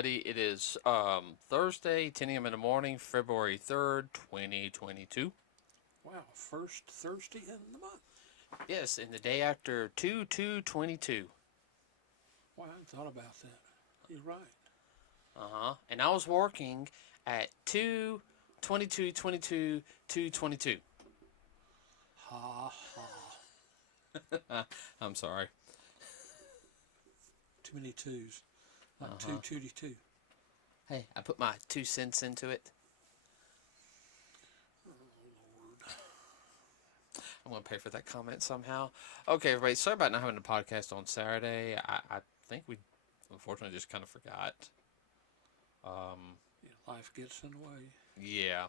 everybody. It is Thursday, 10 a.m. in the morning, February 3rd, 2022. Wow, first Thursday in the month. Yes, and the day after 2/2/22. Wow, I hadn't thought about that. You're right. And I was working at 2/22/22/2/22. Ha ha. I'm sorry. Too many twos. Like 222. Hey, I put my 2 cents into it. Oh, Lord. I'm going to pay for that comment somehow. Okay, everybody, sorry about not having a podcast on Saturday. I think we unfortunately just kind of forgot. Yeah, life gets in the way. Yeah.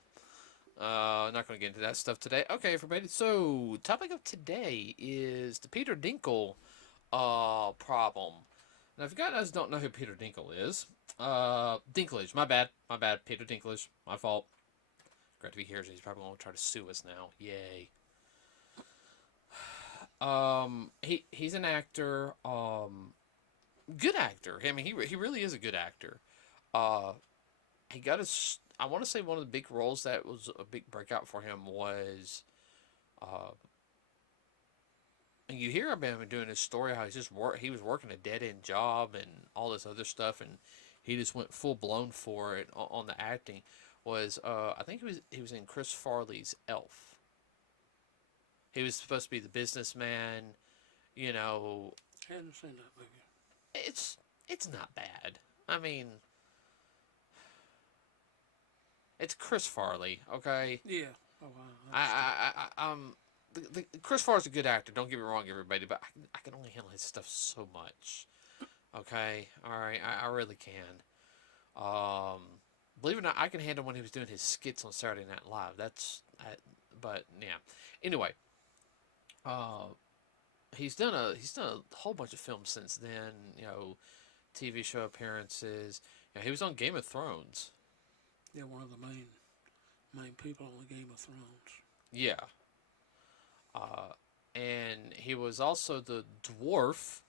Not going to get into that stuff today. Okay, everybody. So, topic of today is the Peter Dinkle problem. Now, if you guys don't know who Peter Dinkle is, Dinklage, my bad, Peter Dinklage, my fault. Great to be here. He's probably going to try to sue us now. Yay. He's an actor. Good actor. I mean, he really is a good actor. He got his. I want to say one of the big roles that was a big breakout for him was. And you hear about him doing his story how he was working a dead end job and all this other stuff, and he just went full blown for it on the acting. Was I think he was in Chris Farley's Elf. He was supposed to be the businessman, you know. I hadn't seen that movie. It's not bad. I mean, it's Chris Farley, okay? Yeah. Oh, wow. Chris Farley's a good actor. Don't get me wrong, everybody, but I can only handle his stuff so much. Okay, all right, I really can. Believe it or not, I can handle when he was doing his skits on Saturday Night Live. But yeah. Anyway, he's done a whole bunch of films since then. You know, TV show appearances. You know, he was on Game of Thrones. Yeah, one of the main people on the Game of Thrones. Yeah. And he was also the dwarf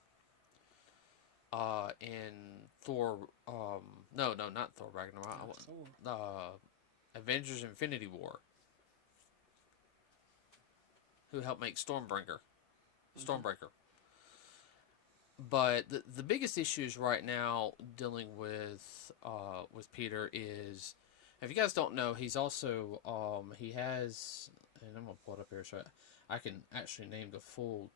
in Thor. No, not Thor Ragnarok. Thor. Avengers: Infinity War. Who helped make Stormbreaker? But the biggest issues right now dealing with Peter is, if you guys don't know, he's also he has, and I'm gonna pull it up here so I can actually name the full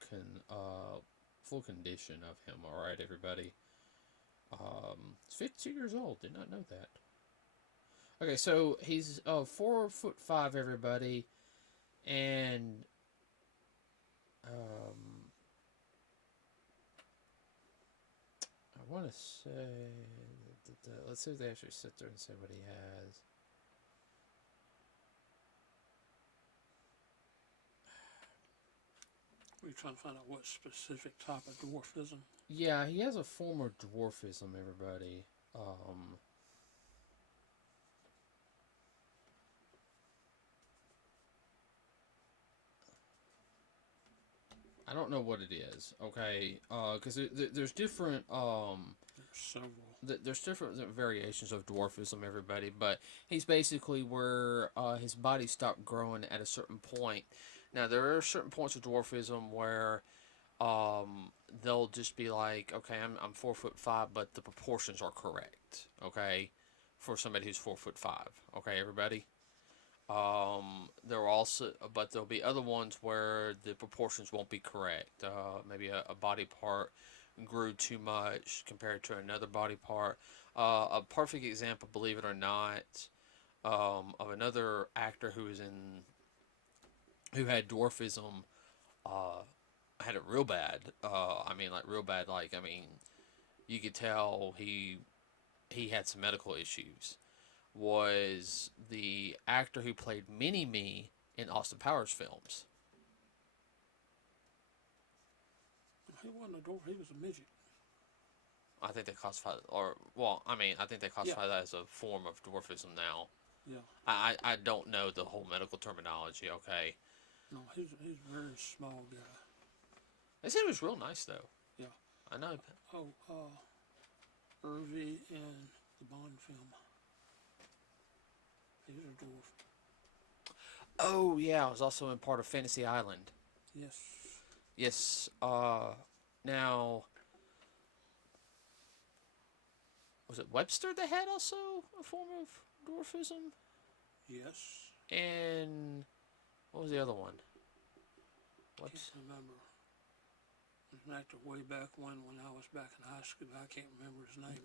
condition of him. All right, everybody. He's 52 years old. Did not know that. Okay, so he's 4'5", everybody, and I want to say let's see if they actually sit there and say what he has. We're trying to find out what specific type of dwarfism. Yeah, he has a form of dwarfism, everybody. I don't know what it is, okay? Because there's different There's several. There's different variations of dwarfism, everybody, but he's basically where his body stopped growing at a certain point. Now, there are certain points of dwarfism where they'll just be like, okay, I'm 4'5", but the proportions are correct, okay, for somebody who's 4'5", okay, everybody. But there'll be other ones where the proportions won't be correct. Maybe a body part grew too much compared to another body part. A perfect example, believe it or not, of another actor who had dwarfism, had it real bad. I mean, like real bad. Like, I mean, you could tell he had some medical issues. Was the actor who played Mini-Me in Austin Powers films. He wasn't a dwarf. He was a midget. I think they classify, I think they classify that as a form of dwarfism now. Yeah. I don't know the whole medical terminology, okay? No, he's a very small guy. They said it was real nice, though. Yeah. I know. Irvy and The Bond film. He's a dwarf. Oh yeah, I was also in part of Fantasy Island. Yes. Yes. Now was it Webster that had also a form of dwarfism? Yes. And what was the other one? What? Can't remember. There's an actor way back when I was back in high school. I can't remember his name.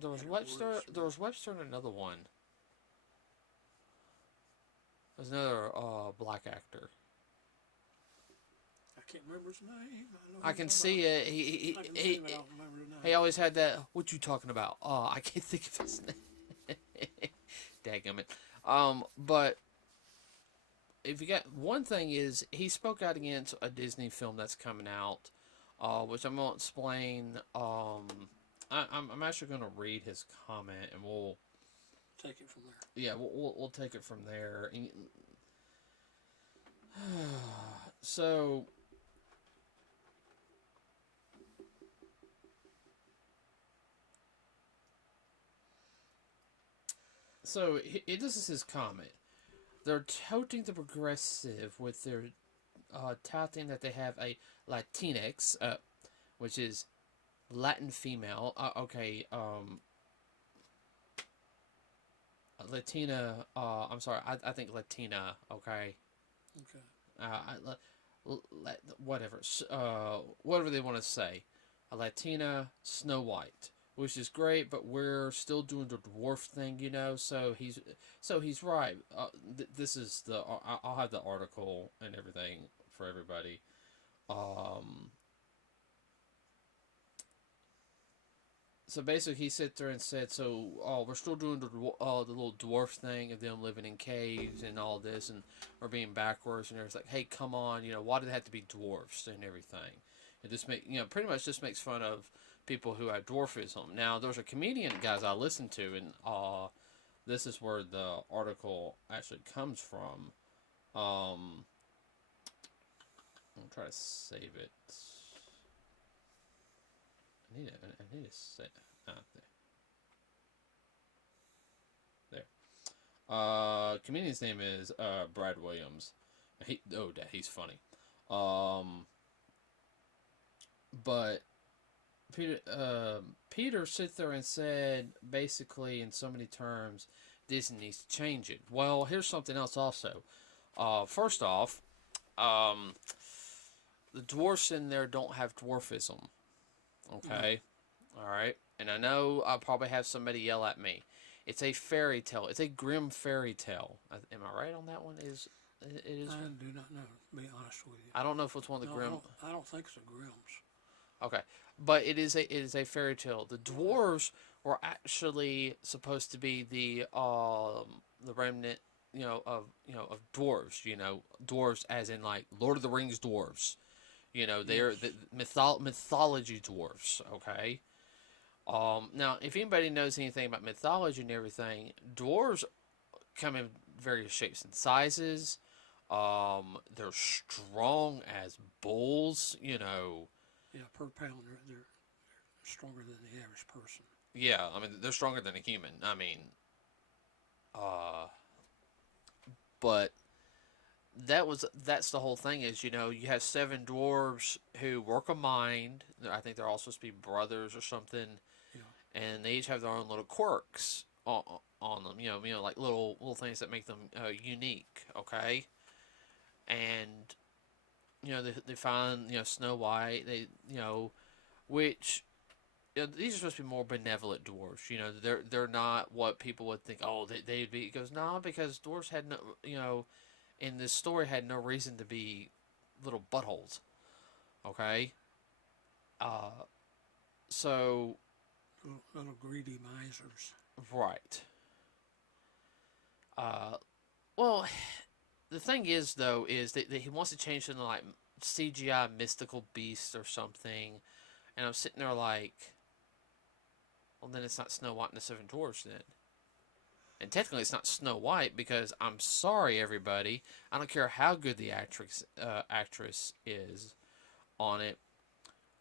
There was Webster. There was Webster and another one. There's another black actor. I can't remember his name. I can see it. I don't remember the name. He always had that. What you talking about? Oh, I can't think of his name. Dadgummit. But if you got one thing is he spoke out against a Disney film that's coming out, which I'm gonna explain. I'm actually gonna read his comment and we'll take it from there. Yeah, we'll take it from there. So this is his comment. They're toting the progressive with their touting that they have a Latinx, which is Latin female. Latina. I'm sorry. I think Latina. Okay. Okay. Whatever. Whatever they want to say. A Latina Snow White, which is great, but we're still doing the dwarf thing, you know. So he's right. This is the. I'll have the article and everything for everybody. So basically, he sat there and said, we're still doing the little dwarf thing of them living in caves and all this, and or being backwards, and it's like, hey, come on, you know, why did it have to be dwarfs and everything? It just pretty much just makes fun of people who have dwarfism. Now, there's a comedian, guys, I listen to, and this is where the article actually comes from. I'm gonna try to save it. I need to say there. Comedian's name is Brad Williams. He's funny. But Peter sit there and said basically in so many terms, Disney needs to change it. Well, here's something else also. First off, the dwarfs in there don't have dwarfism. Okay. All right. And I know I'll probably have somebody yell at me. It's a fairy tale. It's a grim fairy tale. Am I right on that one? It is. I do not know, to be honest with you. I don't know if it's one of the grim. I don't think it's a Grimm's. Okay, but it is a fairy tale. The dwarves were actually supposed to be the remnant, of dwarves. Dwarves as in like Lord of the Rings dwarves. They're the mythology dwarves. Okay. Now, if anybody knows anything about mythology and everything, dwarves come in various shapes and sizes. They're strong as bulls. Yeah, per pound, they're stronger than the average person. Yeah, I mean they're stronger than a human. I mean, but that's the whole thing is you have 7 dwarves who work a mine. I think they're all supposed to be brothers or something. Yeah. And they each have their own little quirks on them. Like little things that make them unique. Okay. And they find Snow White. Which these are supposed to be more benevolent dwarves. They're not what people would think. Oh, they'd be. He goes, no, because dwarves had no. In this story had no reason to be little buttholes. Okay. So. Little greedy misers. Right. Well, the thing is though is that he wants to change something like CGI mystical beast or something, and I'm sitting there like, well then it's not Snow White and the 7 Dwarfs then. And technically it's not Snow White because I'm sorry everybody, I don't care how good the actress is on it.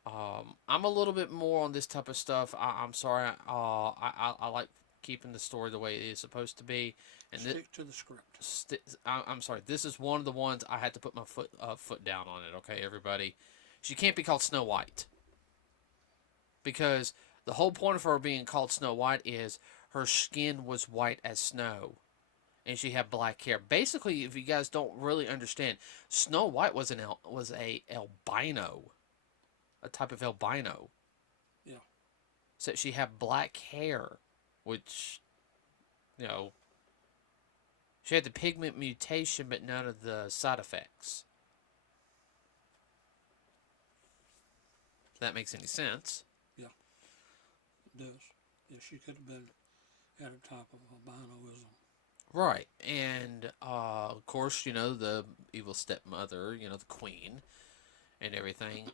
I'm a little bit more on this type of stuff. I'm sorry. I like keeping the story the way it is supposed to be. And Stick to the script. I'm sorry. This is one of the ones I had to put my foot down on it. Okay, everybody. She can't be called Snow White because the whole point of her being called Snow White is her skin was white as snow, and she had black hair. Basically, if you guys don't really understand, Snow White was a albino, a type of albino. Yeah. So she had black hair, which, you know, she had the pigment mutation, but none of the side effects. If that makes any sense. Yeah, it does. Yeah, she could have been at a type of albinoism. Right, and of course, you know, the evil stepmother, you know, the queen, and everything.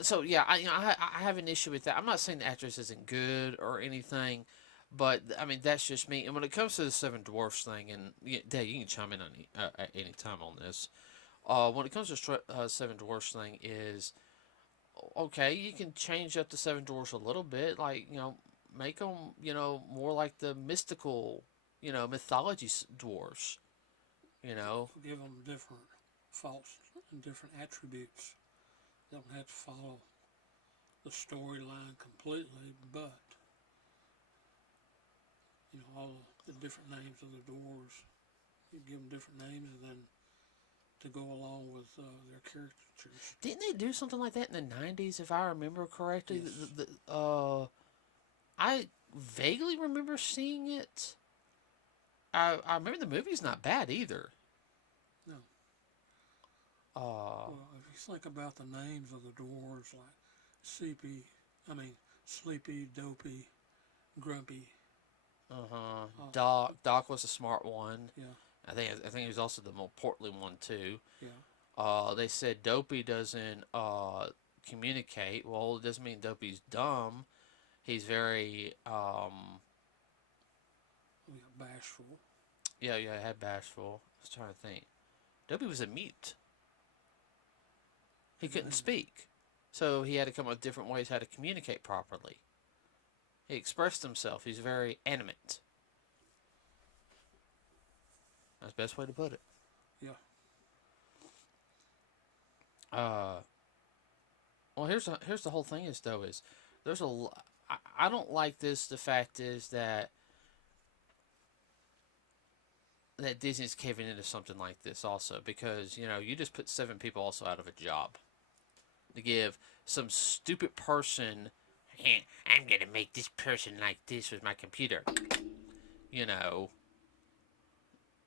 So yeah, I have an issue with that. I'm not saying the actress isn't good or anything, but I mean that's just me. And when it comes to the Seven Dwarfs thing, and Dad, you can chime in on at any time on this. When it comes to Seven Dwarfs thing, is okay. You can change up the Seven Dwarfs a little bit, like make them more like the mystical, mythology dwarfs. You know, Give them different faults and different attributes. They don't have to follow the storyline completely, but all the different names of the dwarves, you give them different names, and then to go along with their caricatures. Didn't they do something like that in the '90s, if I remember correctly? Yes. I vaguely remember seeing it. I remember the movie's not bad either. No. Uh, Well, if you think about the names of the dwarves, like Sleepy, Dopey, Grumpy. Doc was a smart one. Yeah. I think he was also the more portly one too. Yeah. They said Dopey doesn't communicate. Well, it doesn't mean Dopey's dumb. He's very We got bashful. Yeah, I had bashful. I was trying to think. Dopey was a mute. He couldn't speak, so he had to come up with different ways how to communicate properly. He expressed himself. He's very animate. That's the best way to put it. Yeah. Well, here's the whole thing is there's I don't like this. The fact is that Disney's caving into something like this also because you just put 7 people also out of a job to give some stupid person. I'm gonna make this person like this with my computer.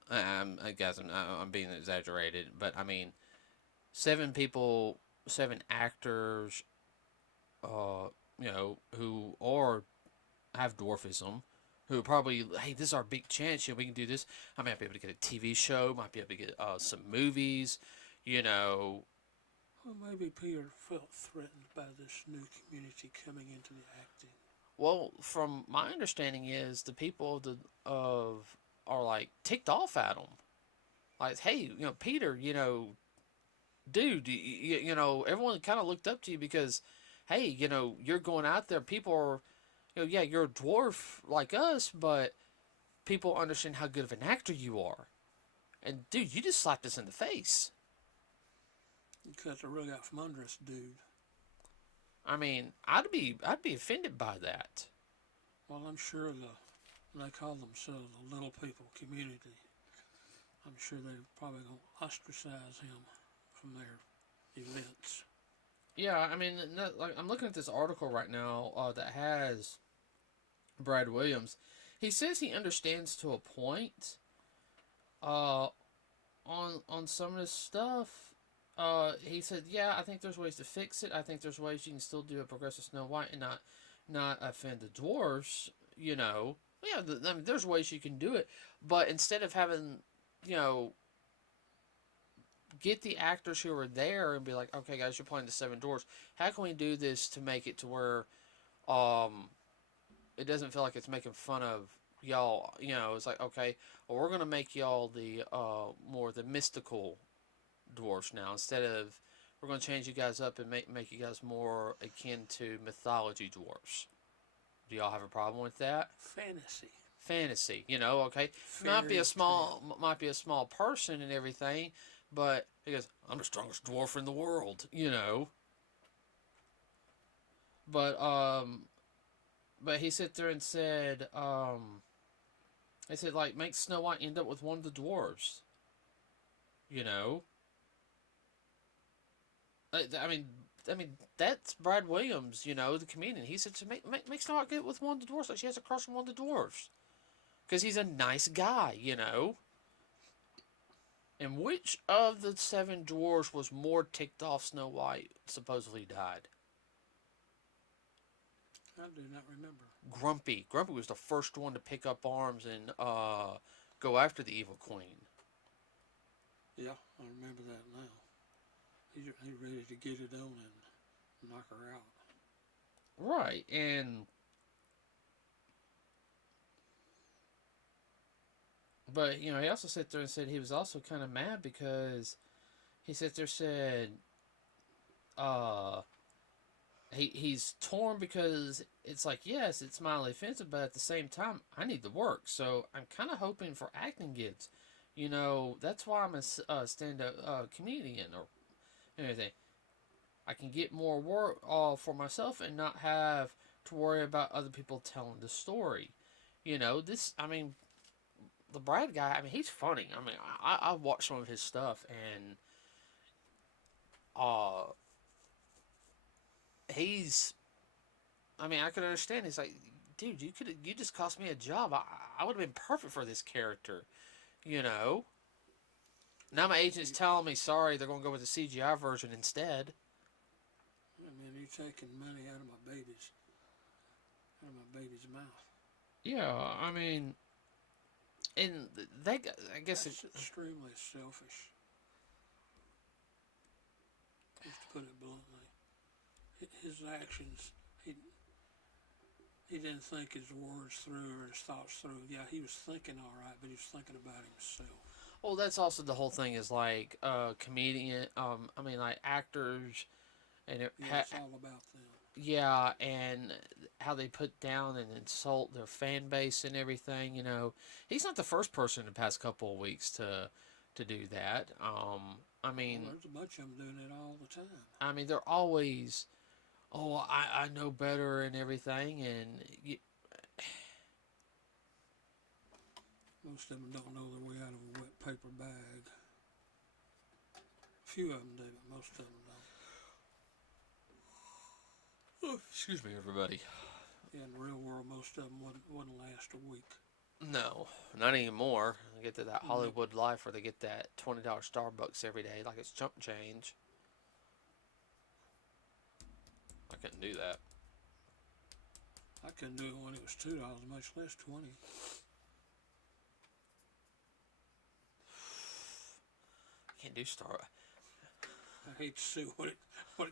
I guess I'm being exaggerated, but I mean, 7 people, 7 actors, who have dwarfism, who probably, hey, this is our big chance. We can do this. I might be able to get a TV show. Might be able to get some movies. Well, maybe Peter felt threatened by this new community coming into the acting. Well, from my understanding, is the people are like ticked off at him. Like, hey, Peter, dude, everyone kind of looked up to you because, hey, you're going out there. People are, yeah, you're a dwarf like us, but people understand how good of an actor you are. And dude, you just slapped us in the face. Because I really got from under us, dude. I mean, I'd be offended by that. Well, I'm sure they call themselves the little people community. I'm sure they're probably going to ostracize him from their events. Yeah, I mean, like I'm looking at this article right now that has Brad Williams. He says he understands to a point on some of this stuff. He said, yeah, I think there's ways to fix it. I think there's ways you can still do a progressive Snow White and not offend the dwarves, Yeah, I mean, there's ways you can do it. But instead of having, get the actors who are there and be like, okay, guys, you're playing the 7 dwarves. How can we do this to make it to where it doesn't feel like it's making fun of y'all? It's like, okay, well, we're going to make y'all the more the mystical dwarfs now, instead of we're going to change you guys up and make you guys more akin to mythology dwarfs. Do y'all have a problem with that? Fantasy. Fantasy, okay. Fairy tale. Might be a small person and everything, but he goes, I'm the strongest dwarf in the world. But he sat there and said, they said like make Snow White end up with one of the dwarves. You know, I mean, that's Brad Williams. The comedian. He said to make Snow White get with one of the dwarves. Like she has to crush on one of the dwarves because he's a nice guy. And which of the 7 dwarves was more ticked off Snow White supposedly died? I do not remember. Grumpy. Grumpy was the first one to pick up arms and go after the evil queen. Yeah, I remember that now. He's ready to get it on and knock her out. Right, and but he also sat there and said he was also kind of mad because he sat there and said he's torn because it's like, yes, it's mildly offensive, but at the same time I need to work, so I'm kind of hoping for acting gigs. That's why I'm a stand-up comedian or anything. I can get more work for myself and not have to worry about other people telling the story. The Brad guy, he's funny. I watched some of his stuff and he's, I could understand. He's like, dude, you just cost me a job. I would have been perfect for this character, Now my agent's telling me, sorry, they're going to go with the CGI version instead. You're taking money out of my baby's mouth. Yeah, and that, I guess that's extremely selfish. Just to put it bluntly, his actions, he didn't think his words through or his thoughts through. Yeah, he was thinking all right, but he was thinking about himself. Well, that's also the whole thing is like comedian, like actors, and it's all about them. Yeah, and how they put down and insult their fan base and everything. He's not the first person in the past couple of weeks to do that. There's a bunch of them doing it all the time. They're always, I know better and everything, and most of them don't know their way out of a wet paper bag. A few of them do, but most of them don't. Oh, excuse me, everybody. Yeah, in the real world, most of them wouldn't last a week. No, not anymore. They get to that Hollywood life where they get that $20 Starbucks every day like it's chump change. I couldn't do that. I couldn't do it when it was $2, much less $20. Can't do Starbucks. I hate to see what it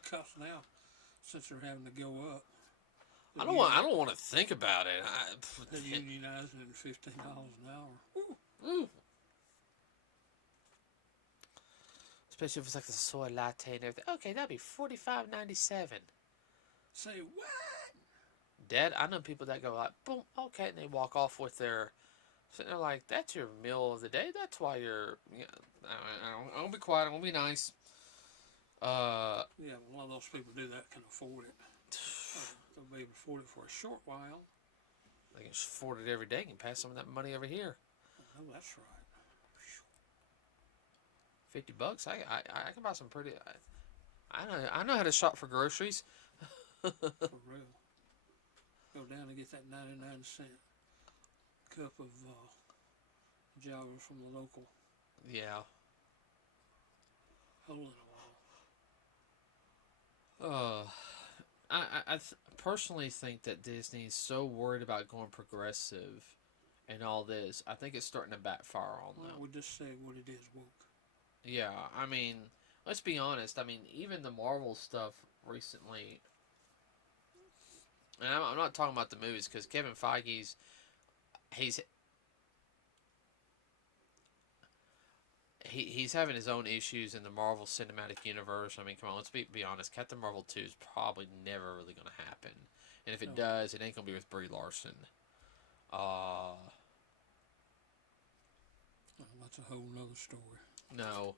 costs now, since they're having to go up. I don't want to think about it. They're unionizing at $15 an hour. Ooh. Especially if it's like the soy latte and everything. Okay, that'd be $45.97. Say what? Dad, I know people that go like, boom, okay, and they walk off with their, sitting there like, that's your meal of the day. That's why you're, I'm gonna be quiet. I'm gonna be nice. Yeah, a lot of those people do that can afford it. They'll be able to afford it for a short while. They can afford it every day and pass some of that money over here. Oh, that's right. $50. I can buy some pretty. I know how to shop for groceries. For real. Go down and get that 99-cent cup of Java from the local. Yeah. Hole in the wall. I personally think that Disney's so worried about going progressive and all this. I think it's starting to backfire on them. We just say what it is, woke. Yeah, let's be honest. Even the Marvel stuff recently, and I'm not talking about the movies because Kevin Feige's he's having his own issues in the Marvel Cinematic Universe. Come on, let's be honest. Captain Marvel 2 is probably never really going to happen. And if it No. does, it ain't gonna be with Brie Larson. That's a whole nother story. No.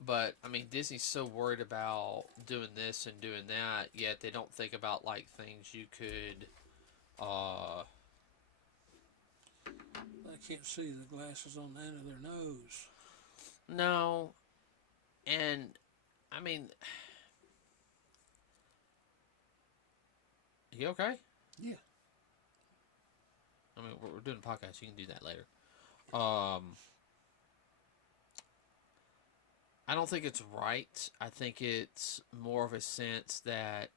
But I mean, Disney's so worried about doing this and doing that, yet they don't think about like things you could. They can't see the glasses on the end of their nose. No, and I mean, you okay? Yeah. I mean, we're doing a podcast. You can do that later. I don't think it's right. I think it's more of a sense that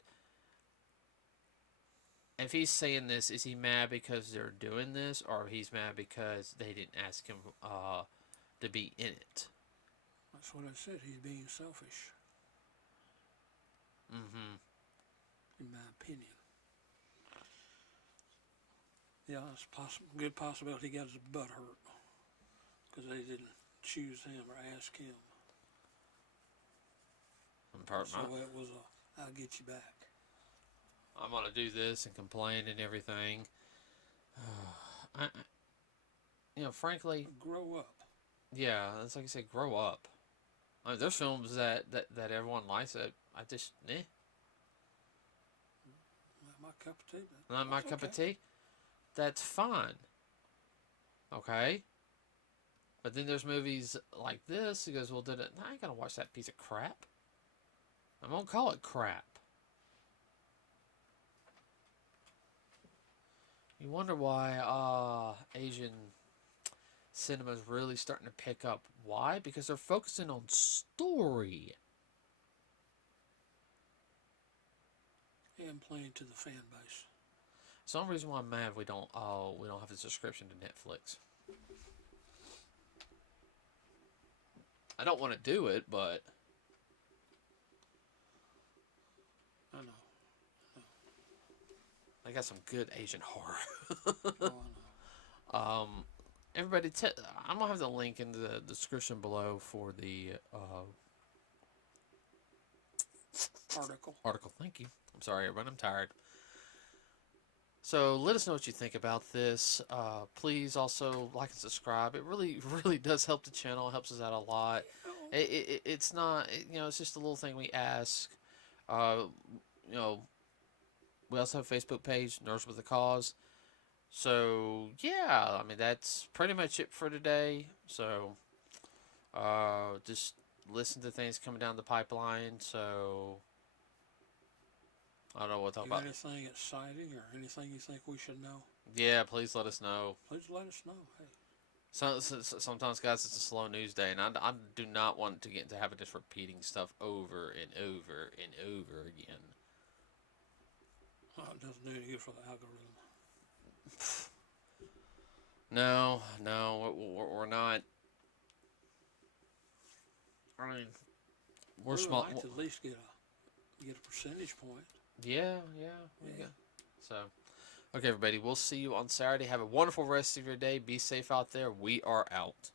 if he's saying this, is he mad because they're doing this, or he's mad because they didn't ask him to be in it? That's what I said. He's being selfish. Mm-hmm. In my opinion. Yeah, it's possible. Good possibility he got his butt hurt because they didn't choose him or ask him. So it was a, I'll get you back. I'm gonna do this and complain and everything. Frankly, Grow up. yeah, it's like I said, grow up. I mean, there's films that everyone likes that I just Not my cup of tea. not my cup of tea. That's fine. Okay. But then there's movies like this. He goes, well, I ain't gonna watch that piece of crap. I'm gonna call it crap. You wonder why Asian cinema is really starting to pick up. Why? Because they're focusing on story. And playing to the fan base. Some reason why I'm mad we don't have a subscription to Netflix. I don't want to do it, but I know. they got some good Asian horror. Oh, I know. Everybody, I'm gonna have the link in the description below for the article. Thank you. I'm sorry, everyone. I'm tired. So let us know what you think about this. Please also like and subscribe. It really, really does help the channel. It helps us out a lot. It's not, it's just a little thing we ask. We also have a Facebook page, NerdsWithACause. So yeah, I mean that's pretty much it for today. So just listen to things coming down the pipeline. So I don't know what to talk about. Anything exciting or anything you think we should know? Yeah, please let us know. Please let us know. Hey. Sometimes, guys, it's a slow news day, and I do not want to get into having just repeating stuff over and over and over again. It doesn't do any good for the algorithm. No, we're not. I mean, we're small. Like to at least get a percentage point. Yeah. So, okay, everybody, we'll see you on Saturday. Have a wonderful rest of your day. Be safe out there. We are out.